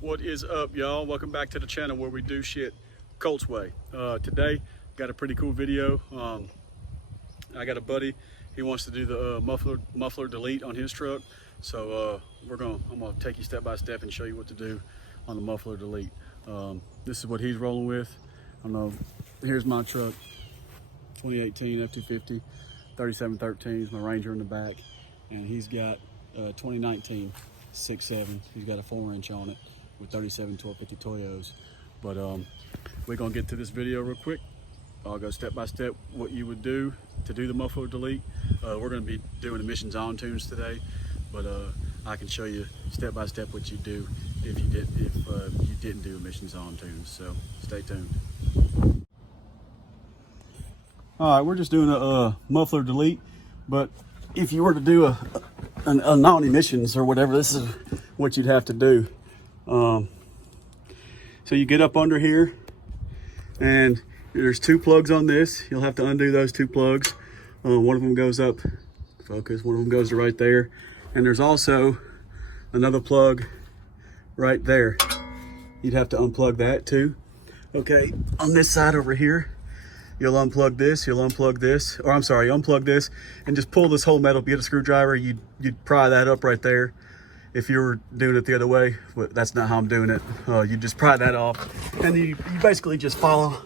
What is up, y'all? Welcome back to the channel where we do shit COLTS way. Today got a pretty cool video. I got a buddy, he wants to do the muffler delete on his truck, so I'm gonna take you step by step and show you what to do on the muffler delete. This is what he's rolling with. I don't know, here's my truck, 2018 F250 3713 is my Ranger in the back, and he's got 2019 6.7. He's got a 4-inch on it with 37 1250 Toyos. But we're gonna get to this video real quick. I'll go step by step what you would do to do the muffler delete. We're gonna be doing emissions on tunes today, but I can show you step by step what you do if you didn't do emissions on tunes. So stay tuned. All right, we're just doing a muffler delete, but if you were to do a non-emissions or whatever, this is what you'd have to do. So you get up under here, and there's 2 plugs on this. You'll have to undo those 2 plugs. One of them goes up, focus, one of them goes to right there. And there's also another plug right there. You'd have to unplug that too. Okay, on this side over here, you'll unplug this, unplug this, and just pull this whole metal. Get a screwdriver, you'd pry that up right there. If you were doing it the other way, but that's not how I'm doing it. You just pry that off, and you basically just follow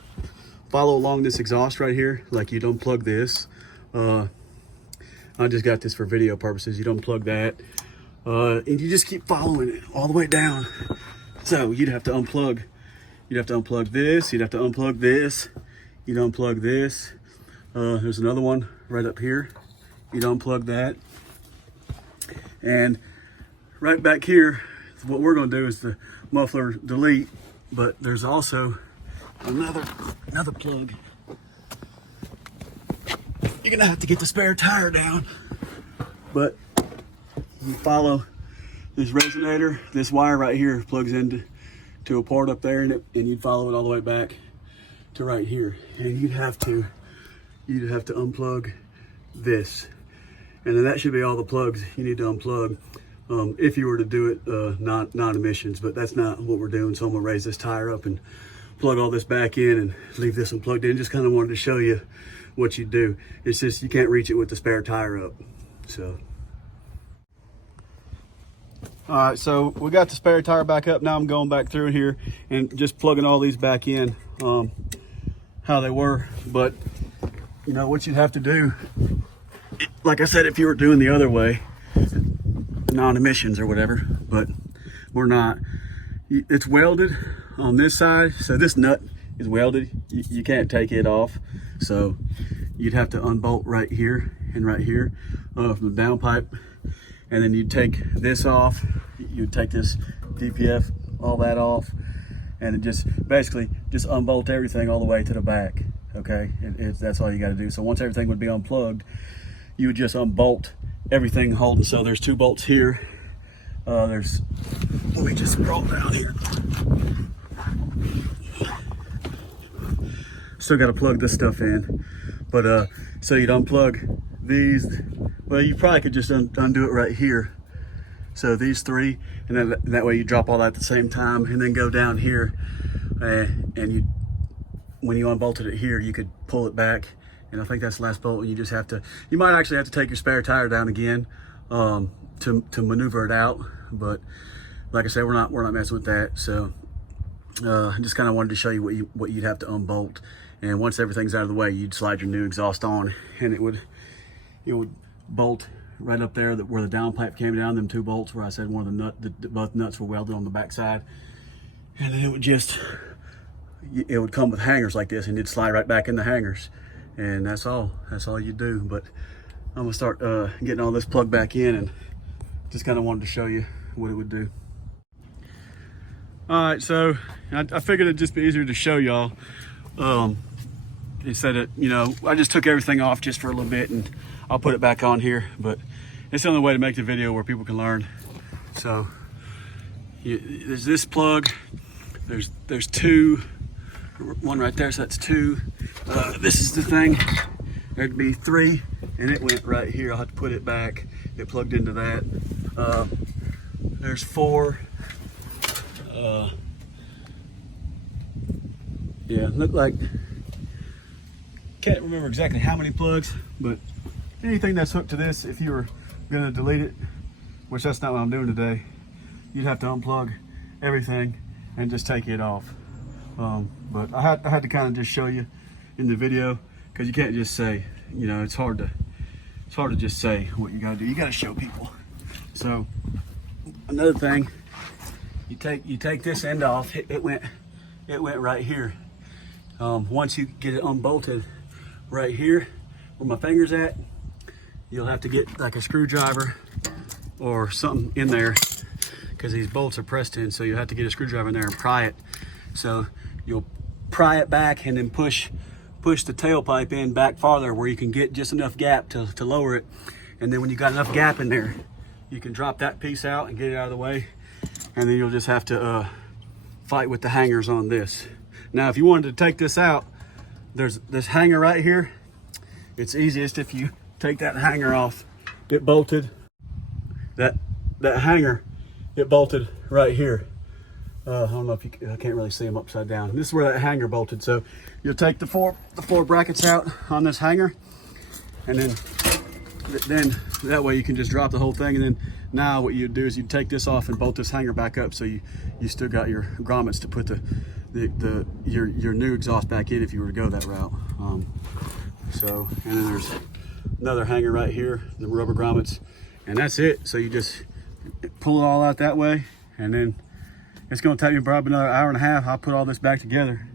along this exhaust right here, like you'd unplug this. I just got this for video purposes. You'd unplug that, and you just keep following it all the way down. So you'd have to unplug this, you'd have to unplug this, you'd unplug this. There's another one right up here. You'd unplug that. And right back here, what we're gonna do is the muffler delete, but there's also another plug. You're gonna have to get the spare tire down, but you follow this resonator. This wire right here plugs into a port up there in it, and you'd follow it all the way back to right here, and you'd have to unplug this, and then that should be all the plugs you need to unplug if you were to do it non-emissions, but that's not what we're doing. So I'm gonna raise this tire up and plug all this back in and leave this one plugged in. Just kind of wanted to show you what you do. It's just you can't reach it with the spare tire up. So all right, so we got the spare tire back up. Now I'm going back through here and just plugging all these back in how they were. But you know what you'd have to do, like I said, if you were doing the other way, non-emissions or whatever, but we're not. It's welded on this side, so this nut is welded. You can't take it off, so you'd have to unbolt right here and right here from the downpipe, and then you'd take this off. You'd take this DPF, all that off, and it just basically just unbolt everything all the way to the back. Okay, that's all you got to do. So once everything would be unplugged, you would just unbolt everything holding. So there's 2 bolts here. Let me just scroll down here. Still got to plug this stuff in, but so you'd unplug these. Well, you probably could just undo it right here. So these 3, and then that way you drop all that at the same time, and then go down here, and when you unbolted it here, you could pull it back. And I think that's the last bolt. You might actually have to take your spare tire down again to maneuver it out. But like I said, we're not messing with that. So I just kind of wanted to show you what you'd have to unbolt. And once everything's out of the way, you'd slide your new exhaust on, and it would bolt right up there where the downpipe came down. Them 2 bolts where I said both nuts were welded on the back side, and then it would come with hangers like this, and it'd slide right back in the hangers. And that's all you do. But I'm gonna start getting all this plugged back in, and just kind of wanted to show you what it would do. All right, so I figured it'd just be easier to show y'all. Instead of, I just took everything off just for a little bit, and I'll put it back on here, but it's the only way to make the video where people can learn. So there's this plug, there's 2, one right there, so that's 2. This is the thing. There'd be 3, and it went right here. I'll have to put it back. It plugged into that. There's 4. Yeah, looked like, can't remember exactly how many plugs, but anything that's hooked to this, if you were gonna delete it, which that's not what I'm doing today, you'd have to unplug everything and just take it off. But I had to kind of just show you in the video, because you can't just say, you know, it's hard to just say what you gotta do. You gotta show people. So another thing, you take this end off. It went right here. Once you get it unbolted right here where my finger's at, you'll have to get like a screwdriver or something in there, because these bolts are pressed in, so you have to get a screwdriver in there and pry it. So you'll pry it back and then push the tailpipe in back farther where you can get just enough gap to lower it. And then when you got enough gap in there, you can drop that piece out and get it out of the way. And then you'll just have to fight with the hangers on this. Now, if you wanted to take this out, there's this hanger right here. It's easiest if you take that hanger off. It bolted, that hanger, it bolted right here. I don't know if you, I can't really see them upside down. This is where that hanger bolted. So you'll take the four brackets out on this hanger, and then that way you can just drop the whole thing. And then now what you do is you take this off and bolt this hanger back up, so you still got your grommets to put your new exhaust back in if you were to go that route. So, and then there's another hanger right here, the rubber grommets, and that's it. So you just pull it all out that way, and then it's going to take me probably another hour and a half. I'll put all this back together,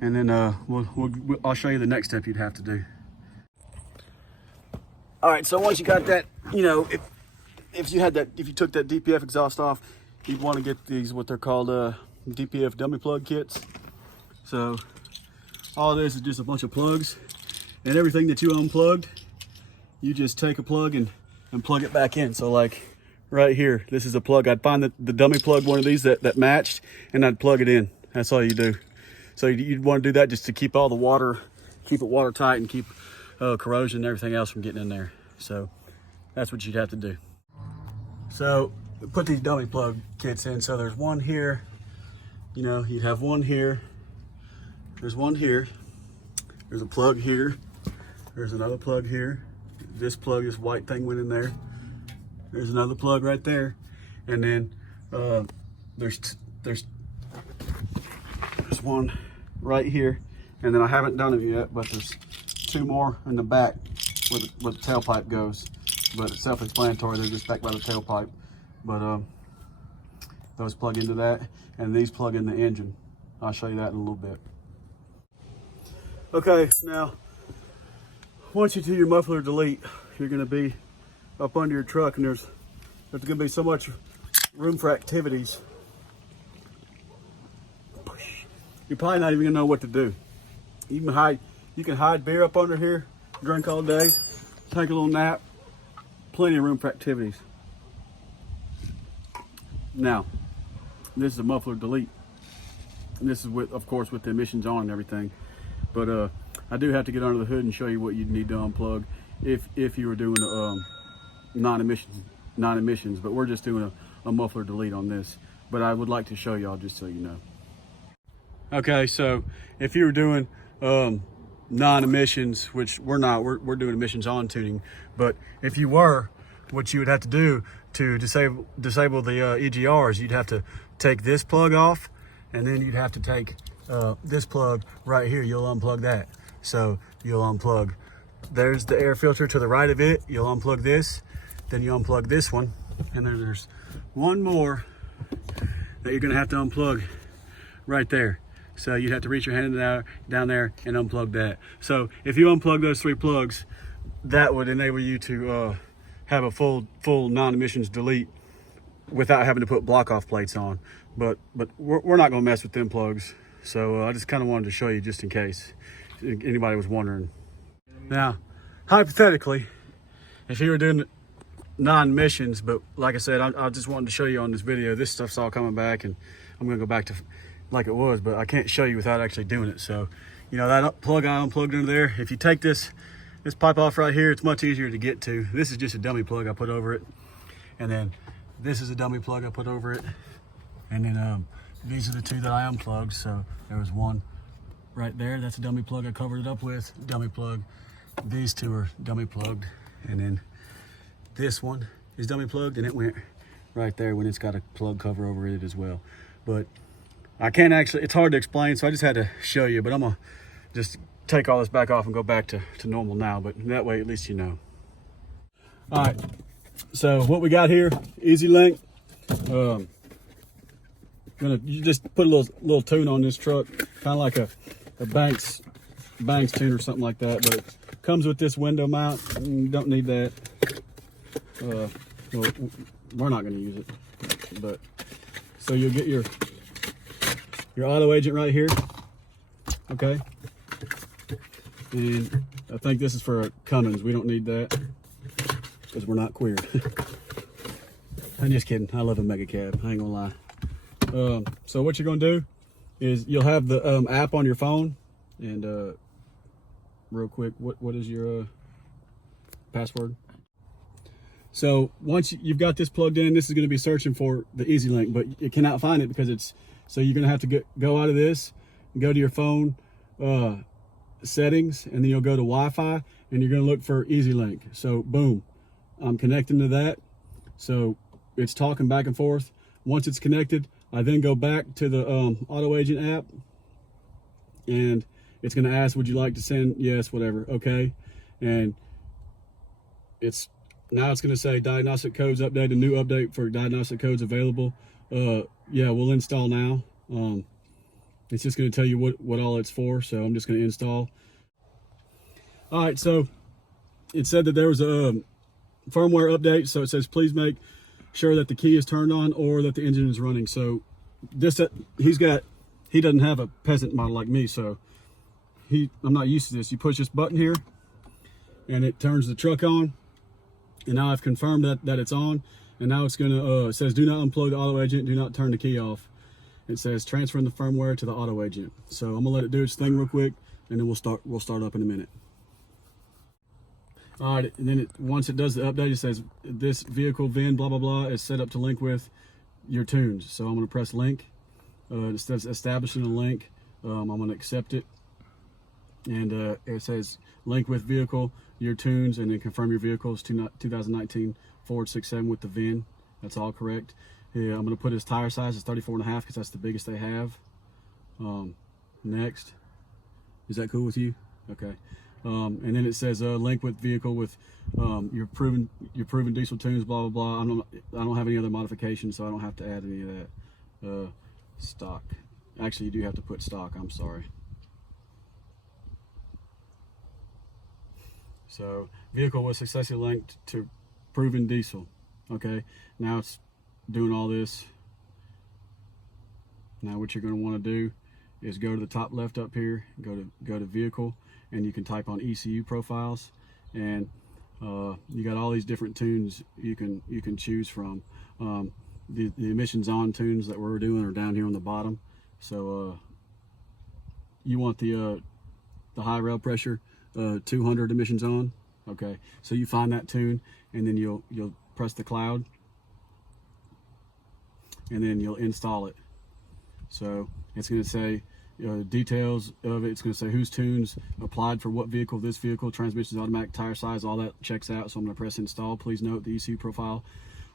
and then I'll show you the next step you'd have to do. All right, so once you got that, you know, if you took that DPF exhaust off, you'd want to get these, what they're called, DPF dummy plug kits. So all this is just a bunch of plugs, and everything that you unplugged, you just take a plug and plug it back in. So like right here, this is a plug. I'd find the dummy plug, one of these that matched, and I'd plug it in. That's all you do. So you'd want to do that just to keep all the water, keep it watertight, and keep corrosion and everything else from getting in there. So that's what you'd have to do. So put these dummy plug kits in. So there's one here, you know, you'd have one here, there's one here, there's a plug here, there's another plug here, this plug, this white thing went in there, there's another plug right there, and then there's one right here, and then I haven't done it yet, but there's two more in the back where the tailpipe goes, but it's self-explanatory. They're just back by the tailpipe, but those plug into that, and these plug in the engine. I'll show you that in a little bit. Okay, now once you do your muffler delete, you're going to be up under your truck, and there's going to be so much room for activities. You're probably not even going to know what to do. You can hide beer up under here, drink all day, take a little nap. Plenty of room for activities. Now, this is a muffler delete, and this is of course with the emissions on and everything. But I do have to get under the hood and show you what you'd need to unplug if you were doing non-emissions. But we're just doing a muffler delete on this. But I would like to show y'all just so you know. Okay, so if you were doing non-emissions, which we're not, we're doing emissions on tuning, but if you were, what you would have to do to disable the EGRs, you'd have to take this plug off, and then you'd have to take this plug right here. You'll unplug that. So you'll unplug, there's the air filter to the right of it, you'll unplug this, then you unplug this one, and then there's one more that you're gonna have to unplug right there. So you'd have to reach your hand down there and unplug that. So if you unplug those three plugs, that would enable you to have a full non-emissions delete without having to put block-off plates on. But we're not gonna mess with them plugs. So I just kind of wanted to show you just in case anybody was wondering. Now, hypothetically, if you were doing non-emissions, but like I said, I just wanted to show you on this video, this stuff's all coming back, and I'm gonna go back to like it was, but I can't show you without actually doing it. So, you know, that plug I unplugged into there, if you take this pipe off right here, it's much easier to get to. This is just a dummy plug I put over it. And then this is a dummy plug I put over it. And then these are the two that I unplugged. So there was one right there, that's a dummy plug I covered it up with, dummy plug. These two are dummy plugged. And then this one is dummy plugged, and it went right there when it's got a plug cover over it as well. But I can't actually, it's hard to explain, so I just had to show you, but I'm gonna just take all this back off and go back to normal now, but that way at least you know. All right, so what we got here, easy link. You just put a little tune on this truck, kind of like a Banks tune or something like that, but it comes with this window mount. You don't need that. Well, we're not going to use it, but so you'll get your auto agent right here, okay? And I think this is for Cummins. We don't need that because we're not queer. I'm just kidding. I love a mega cab. I ain't gonna lie. So what you're gonna do is you'll have the app on your phone, and real quick, what is your password? So once you've got this plugged in, this is going to be searching for the Easy Link, but it cannot find it because it's, so you're going to have to go out of this and go to your phone settings, and then you'll go to Wi-Fi, and you're going to look for Easy Link. So boom, I'm connecting to that. So it's talking back and forth. Once it's connected, I then go back to the Auto Agent app, and it's going to ask, would you like to send, yes, whatever, okay. And now it's going to say diagnostic codes update, a new update for diagnostic codes available. Yeah, we'll install now. It's just going to tell you what all it's for, so I'm just going to install. All right, so it said that there was a firmware update, so it says please make sure that the key is turned on or that the engine is running. So this, he doesn't have a peasant model like me, so I'm not used to this. You push this button here, and it turns the truck on. And now I've confirmed that it's on, and now it's gonna it says do not unplug the auto agent, do not turn the key off. It says transferring the firmware to the auto agent. So I'm gonna let it do its thing real quick, and then we'll start up in a minute. All right, and then once it does the update, it says this vehicle VIN blah blah blah is set up to link with your tunes. So I'm gonna press link. It says establishing a link. I'm gonna accept it, and it says link with vehicle, your tunes, and then confirm your vehicles 2019 Ford 67 with the VIN. That's all correct. Yeah, I'm going to put his tire size as 34.5 because that's the biggest they have. Next, is that cool with you? Okay. And then it says link with vehicle with your proven diesel tunes, blah blah blah. I don't have any other modifications, so I don't have to add any of that. Stock. Actually, you do have to put stock. I'm sorry. So vehicle was successfully linked to proven diesel. Okay, now it's doing all this. Now what you're going to want to do is go to the top left up here, go to vehicle, and you can type on ECU Profiles, and you got all these different tunes you can choose from. The emissions on tunes that we're doing are down here on the bottom. So you want the high rail pressure 200 emissions on. Okay, so you find that tune, and then you'll press the cloud, and then you'll install it. So it's going to say details of it. It's going to say whose tunes applied for what vehicle, this vehicle, transmissions, automatic, tire size, all that checks out. So I'm going to press install. Please note the ECU profile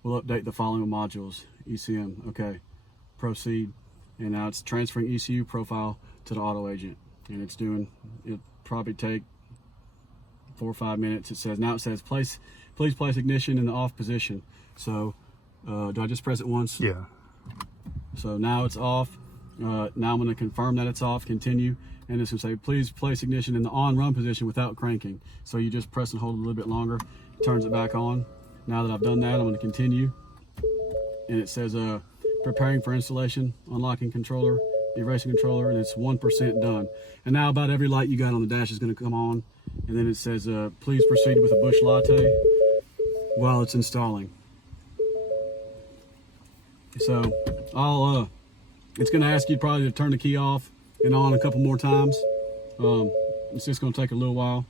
will update the following modules. ECM. Okay, proceed. And now it's transferring ECU profile to the auto agent, and it's doing. It'll probably take 4 or 5 minutes. It says please place ignition in the off position. So do I just press it once? Yeah. So now it's off. Now I'm going to confirm that it's off, continue, and it's going to say please place ignition in the on run position without cranking. So you just press and hold a little bit longer, turns it back on. Now that I've done that, I'm going to continue, and it says preparing for installation, unlocking controller, erasing controller, and it's 1% done. And now about every light you got on the dash is going to come on, and then it says please proceed with a Bush Latte while it's installing. So it's going to ask you probably to turn the key off and on a couple more times. It's just going to take a little while,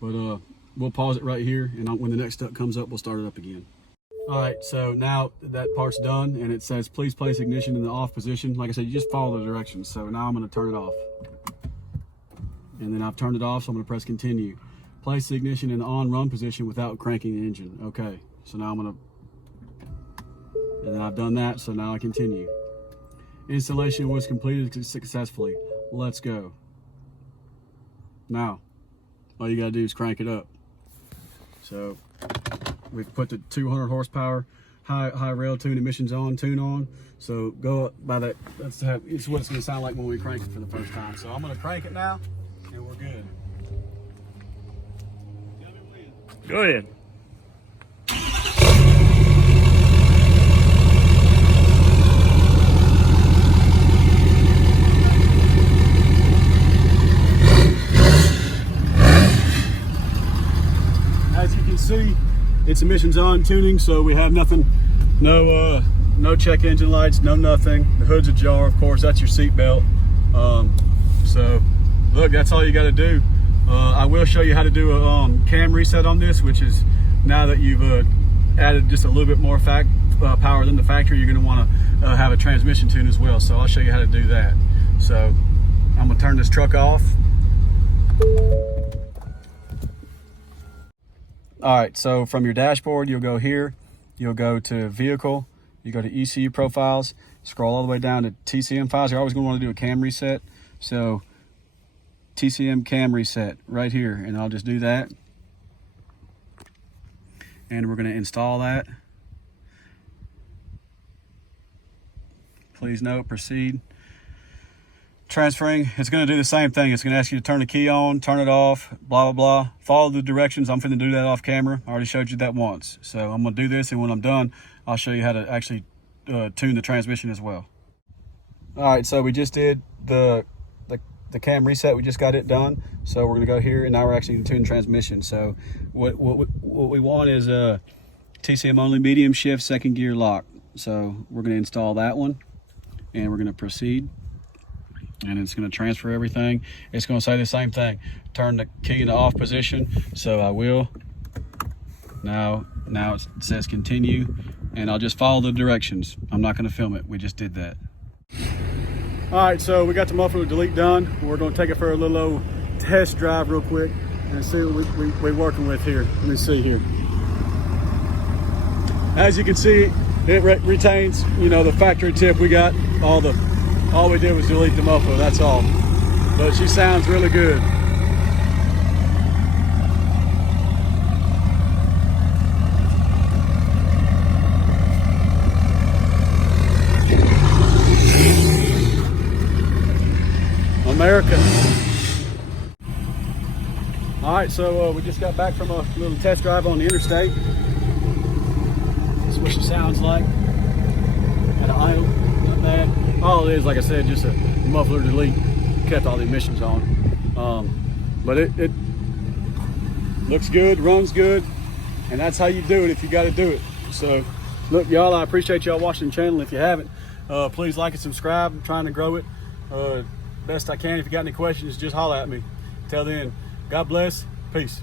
but we'll pause it right here, and when the next step comes up, we'll start it up again. All right, so now that part's done and it says please place ignition in the off position. Like I said, you just follow the directions. So now I'm gonna turn it off. And then I've turned it off, so I'm gonna press continue. Place the ignition in the on run position without cranking the engine. Okay, so now and then I've done that, so now I continue. Installation was completed successfully. Let's go. Now, all you gotta do is crank it up. So we've put the 200 horsepower high rail tune emissions tune on. So go up by that. It's what it's gonna sound like when we crank it for the first time. So I'm gonna crank it now, and we're good. Go ahead. As you can see, it's emissions on tuning, so we have nothing, no check engine lights, no nothing. The hood's ajar, of course, that's your seat belt. So look, that's all you got to do. I will show you how to do a cam reset on this, which is now that you've added just a little bit more power than the factory, you're going to want to have a transmission tune as well. So I'll show you how to do that. So I'm going to turn this truck off. All right, so from your dashboard, you'll go here, you'll go to Vehicle, you go to Ecu Profiles, scroll all the way down to TCM files. You're always going to want to do a cam reset. So TCM cam reset right here, and I'll just do that. And we're going to install that. Please note, proceed. Transferring, it's going to do the same thing. It's going to ask you to turn the key on, turn it off, blah, blah, blah. Follow the directions. I'm going to do that off camera. I already showed you that once. So I'm going to do this, and when I'm done, I'll show you how to actually tune the transmission as well. All right, so we just did the cam reset. We just got it done. So we're going to go here, and now we're actually going to tune the transmission. So what we want is a TCM only medium shift second gear lock. So we're going to install that one, and we're going to proceed. And it's going to transfer everything. It's going to say the same thing. Turn the key in the off position. So I will. Now it says continue, and I'll just follow the directions. I'm not going to film it. We just did that. All right, so we got the muffler delete done. We're going to take it for a little old test drive real quick and see what we're working with here. Let me see here. As you can see, it retains, the factory tip. We got all we did was delete the muffler, that's all. But she sounds really good. American. All right, so we just got back from a little test drive on the interstate. This is what she sounds like at idle. Not bad. All it is, like I said, just a muffler delete, kept all the emissions on. But it looks good, runs good, and that's how you do it if you got to do it. So look, y'all, I appreciate y'all watching the channel. If you haven't, please like and subscribe. I'm trying to grow it best I can. If you got any questions, just holler at me. Till then, God bless, peace.